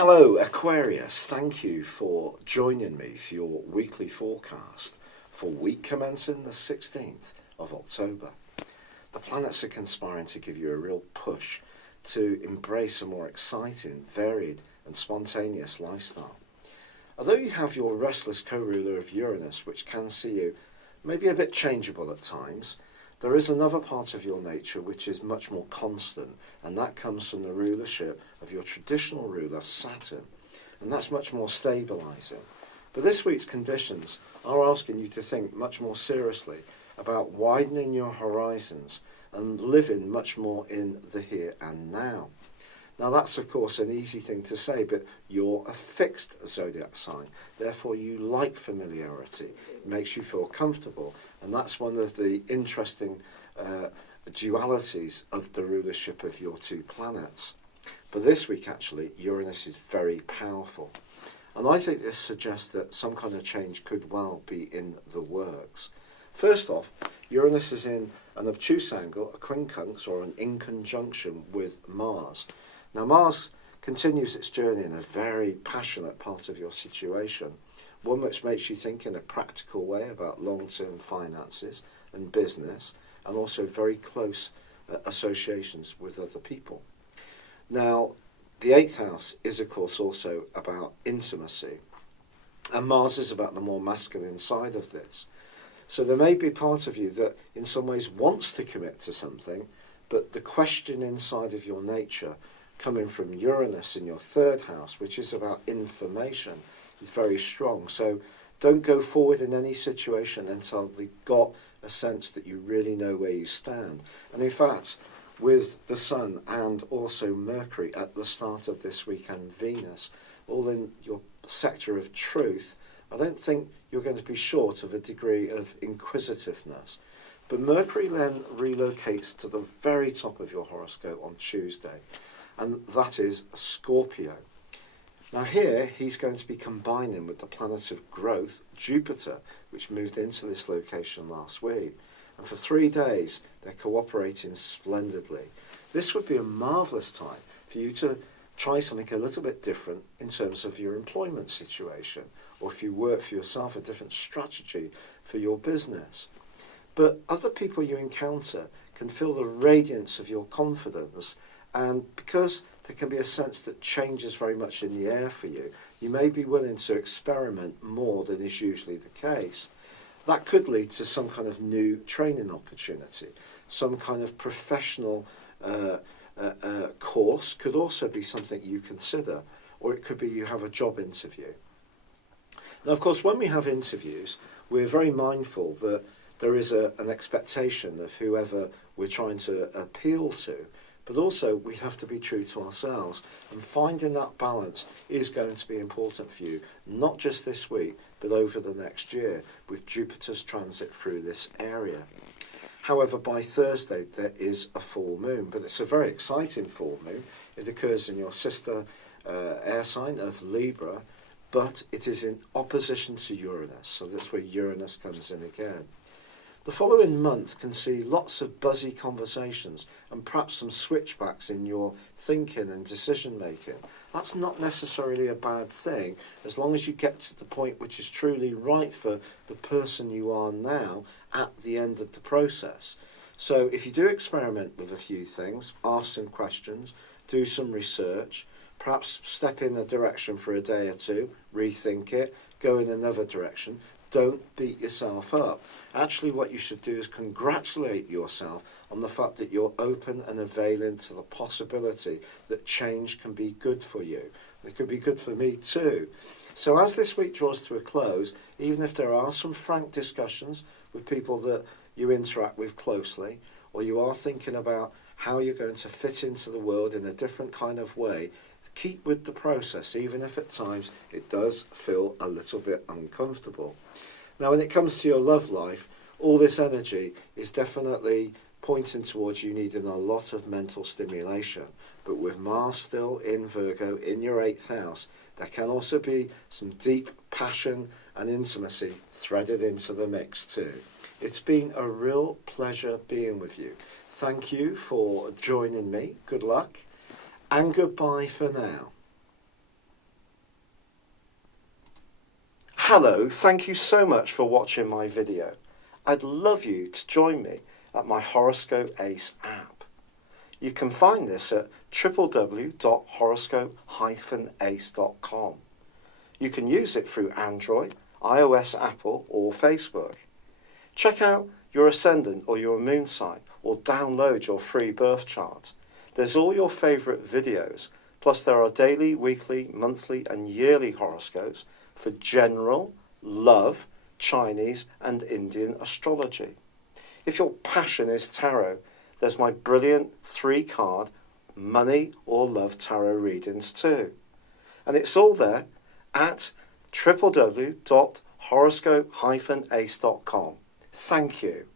Hello Aquarius, thank you for joining me for your weekly forecast for week commencing the 16th of October. The planets are conspiring to give you a real push to embrace a more exciting, varied and spontaneous lifestyle. Although you have your restless co-ruler of Uranus, which can see you maybe a bit changeable at times, there is another part of your nature which is much more constant, and that comes from the rulership of your traditional ruler, Saturn, and that's much more stabilising. But this week's conditions are asking you to think much more seriously about widening your horizons and living much more in the here and now. Now that's of course an easy thing to say, but you're a fixed zodiac sign, therefore you like familiarity, it makes you feel comfortable, and that's one of the interesting dualities of the rulership of your two planets. But this week actually Uranus is very powerful, and I think this suggests that some kind of change could well be in the works. First off, Uranus is in an obtuse angle, a quincunx or an in conjunction with Mars. Now Mars continues its journey in a very passionate part of your situation, one which makes you think in a practical way about long-term finances and business, and also very close associations with other people. Now the 8th house is of course also about intimacy, and Mars is about the more masculine side of this. So there may be part of you that in some ways wants to commit to something, but the question inside of your nature coming from Uranus in your 3rd house, which is about information, is very strong. So don't go forward in any situation until you've got a sense that you really know where you stand. And in fact, with the Sun and also Mercury at the start of this week and Venus, all in your sector of truth, I don't think you're going to be short of a degree of inquisitiveness. But Mercury then relocates to the very top of your horoscope on Tuesday, and that is Scorpio. Now here he's going to be combining with the planet of growth, Jupiter, which moved into this location last week. And for 3 days they're cooperating splendidly. This would be a marvellous time for you to try something a little bit different in terms of your employment situation, or if you work for yourself, a different strategy for your business. But other people you encounter can feel the radiance of your confidence, and because there can be a sense that change is very much in the air for you, you may be willing to experiment more than is usually the case. That could lead to some kind of new training opportunity, some kind of professional course could also be something you consider, or it could be you have a job interview. Now of course when we have interviews we're very mindful that there is an expectation of whoever we're trying to appeal to, but also we have to be true to ourselves, and finding that balance is going to be important for you, not just this week, but over the next year, with Jupiter's transit through this area. However, by Thursday there is a full moon, but it's a very exciting full moon. It occurs in your sister air sign of Libra, but it is in opposition to Uranus, so that's where Uranus comes in again. The following month can see lots of buzzy conversations and perhaps some switchbacks in your thinking and decision making. That's not necessarily a bad thing, as long as you get to the point which is truly right for the person you are now at the end of the process. So if you do experiment with a few things, ask some questions, do some research, perhaps step in a direction for a day or two, rethink it, go in another direction. Don't beat yourself up. Actually, what you should do is congratulate yourself on the fact that you're open and availing to the possibility that change can be good for you. It could be good for me too. So as this week draws to a close, even if there are some frank discussions with people that you interact with closely, or you are thinking about how you're going to fit into the world in a different kind of way, keep with the process, even if at times it does feel a little bit uncomfortable. Now, when it comes to your love life, all this energy is definitely pointing towards you needing a lot of mental stimulation. But with Mars still in Virgo in your 8th house, there can also be some deep passion and intimacy threaded into the mix too. It's been a real pleasure being with you. Thank you for joining me. Good luck. And goodbye for now. Hello, thank you so much for watching my video. I'd love you to join me at my Horoscope Ace app. You can find this at www.horoscope-ace.com. You can use it through Android, iOS, Apple or Facebook. Check out your ascendant or your moon sign or download your free birth chart. There's all your favourite videos, plus there are daily, weekly, monthly and yearly horoscopes for general, love, Chinese and Indian astrology. If your passion is tarot, there's my brilliant 3-card money or love tarot readings too. And it's all there at www.horoscope-ace.com. Thank you.